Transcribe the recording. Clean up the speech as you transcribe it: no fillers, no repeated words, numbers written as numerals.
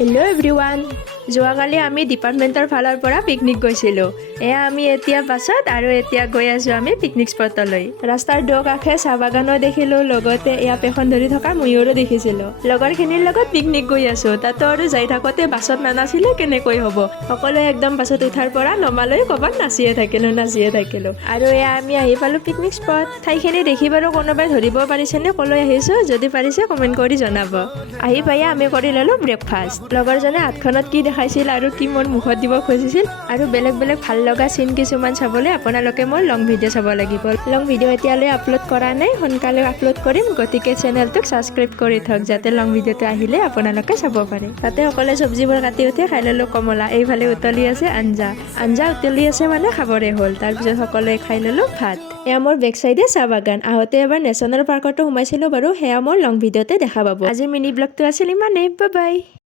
Hello' everyone. যোৱাকালি আমি ডিপাৰ্টমেণ্টৰ ফালৰ পৰা পিকনিক গৈছিলোঁ। এয়া আমি এতিয়া বাছত আৰু এতিয়া গৈ আছোঁ আমি পিকনিক স্পটলৈ। ৰাস্তাৰ দুয়োকাষে চাহ বাগানো দেখিলোঁ, লগতে এয়া পেখন ধৰি থকা ময়ূৰো দেখিছিলোঁ। লগৰখিনিৰ লগত পিকনিক গৈ আছোঁ, তাতো আৰু যাই থাকোঁতে বাছত নানাচিলে কেনেকৈ হ'ব। সকলোৱে একদম বাছত উঠাৰ পৰা নমালৈ ক'ৰবাত নাচিয়ে থাকিলোঁ। আৰু এয়া আমি আহি পালোঁ পিকনিক স্পট। ঠাইখিনি দেখি বাৰু কোনোবাই ধৰিব পাৰিছেনে ক'লৈ আহিছোঁ? যদি পাৰিছে কমেণ্ট কৰি জনাব। আহি পাই আমি কৰি ল'লোঁ ব্ৰেকফাষ্ট। লগৰজনে হাতখনত কি দেখাইছিল আৰু কি মোৰ মুখত দিব খুজিছিল আৰু বেলেগ ভাল লগা চিন কিছুমান চাবলৈ আপোনালোকে মোৰ লং ভিডিঅ' চাব লাগিব। লং ভিডিঅ' এতিয়ালৈ আপলোড কৰা নাই, সোনকালে আপলোড কৰিম, গতিকে চেনেলটোক ছাবস্ক্ৰাইব কৰি থওক যাতে লং ভিডিঅ'টো আহিলে আপোনালোকে চাব পাৰে। তাতে সকলোৱে চব্জিবোৰ কাটি উঠি খাই ল'লোঁ কমলা। এইফালে উতলি আছে আঞ্জা উতলি আছে মানে খাবৰে হ'ল। তাৰপিছত সকলোৱে খাই ল'লোঁ ভাত। এয়া মোৰ বেক চাইডে চাহ বাগান। আহোঁতে এবাৰ নেশ্যনেল পাৰ্কতো সোমাইছিলোঁ বাৰু, সেয়া মোৰ লং ভিডিঅ'তে দেখা পাব। আজিৰ মিনি ব্লগটো আছিল ইমানেই। Bye bye.